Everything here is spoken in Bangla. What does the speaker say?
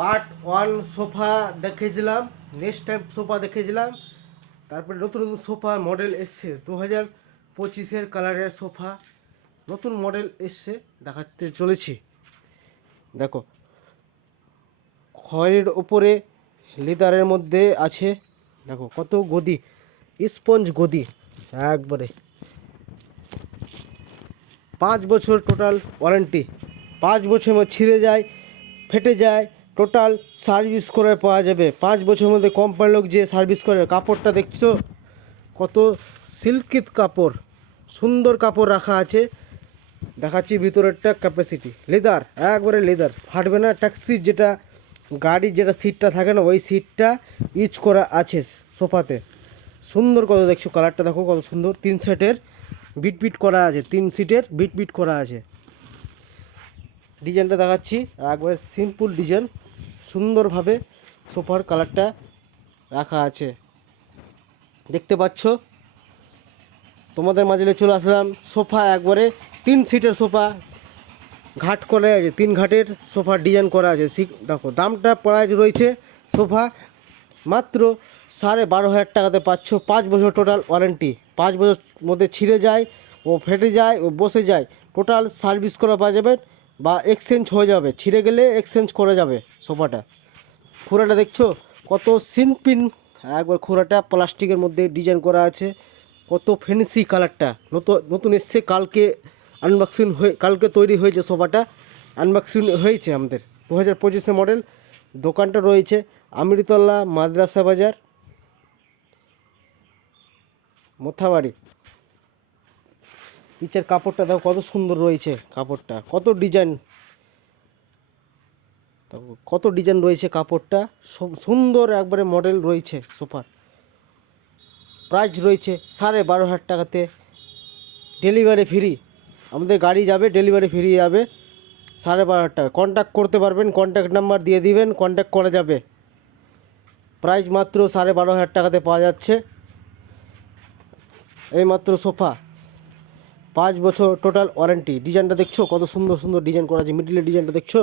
পার্ট 1 সোফা দেখেছিলাম, নেক্সট টাইম সোফা দেখেছিলাম, তারপরে নতুন নতুন সোফা মডেল এসছে 2025-এর কালারের সোফা নতুন মডেল এসছে দেখাতে চলেছি। দেখো খয়ের ওপরে লেদারের মধ্যে আছে, দেখো কত গদি, স্পঞ্জ গদি একবারে। 5 বছর টোটাল ওয়ারেন্টি, 5 বছরের মধ্যে ছিঁড়ে যায় ফেটে যায় টোটাল সার্ভিস করে পাওয়া যাবে। 5 বছরের মধ্যে কোম্পানির লোক যে সার্ভিস করে। কাপড়টা দেখছো কত সিল্কিত কাপড়, সুন্দর কাপড় রাখা আছে। দেখাচ্ছি ভিতরেরটা ক্যাপাসিটি, লেদার একবারে লেদার, ফাটবে না। ট্যাক্সির যেটা গাড়ির যেটা সিটটা থাকে না, ওই সিটটা ইউজ করা আছে সোফাতে। সুন্দর কত দেখছো, কালারটা দেখো কত সুন্দর। 3 সেটের বিট বিট করা আছে, 3 সিটের বিট বিট করা আছে। ডিজাইনটা দেখাচ্ছি একবারে সিম্পল ডিজাইন, সুন্দরভাবে সোফার কালারটা রাখা আছে দেখতে পাচ্ছ। তোমাদের মাঝে চলে আসলাম সোফা, একবারে 3 সিটের সোফা, ঘাট করা আছে, 3 ঘাটের সোফার ডিজাইন করা আছে। দেখো দামটা প্রাইস রয়েছে সোফা মাত্র 12,500 টাকাতে পাচ্ছ। 5 বছর টোটাল ওয়ারেন্টি, 5 বছর মধ্যে ছিঁড়ে যায় ও ফেটে যায় ও বসে যায় টোটাল সার্ভিস করা পাওয়া যাবে বা এক্সচেঞ্জ হয়ে যাবে, ছিঁড়ে গেলে এক্সচেঞ্জ করা যাবে সোফাটা। খুঁড়াটা দেখছো কত সিনপিন, একবার খুঁড়াটা প্লাস্টিকের মধ্যে ডিজাইন করা আছে, কত ফ্যান্সি কালারটা। নতুন নতুন এসছে, কালকে আনবক্সিং হয়ে কালকে তৈরি হয়েছে সোফাটা, আনবক্সিং হয়েছে আমাদের 2025 মডেল। দোকানটা রয়েছে আমৃতলা মাদ্রাসা বাজার, মোথাবাড়ি। নিচের কাপড়টা দেখো কত সুন্দর রয়েছে, কাপড়টা কত ডিজাইন, কত ডিজাইন রয়েছে কাপড়টা, সব সুন্দর একবারে মডেল রয়েছে সোফার। প্রাইস রয়েছে 12,500 টাকাতে, ডেলিভারি ফ্রি। আমাদের গাড়ি যাবে, ডেলিভারি ফ্রি যাবে 12,500 টাকা। কন্ট্যাক্ট করতে পারবেন, কন্ট্যাক্ট নাম্বার দিয়ে দিবেন, কন্ট্যাক্ট করা যাবে। প্রাইস মাত্র 12,500 টাকাতে পাওয়া যাচ্ছে এই মাত্র সোফা। 5 বছর টোটাল ওয়ারেন্টি। ডিজাইনটা দেখছো কত সুন্দর সুন্দর ডিজাইন করা আছে, মিডিলের ডিজাইনটা দেখছো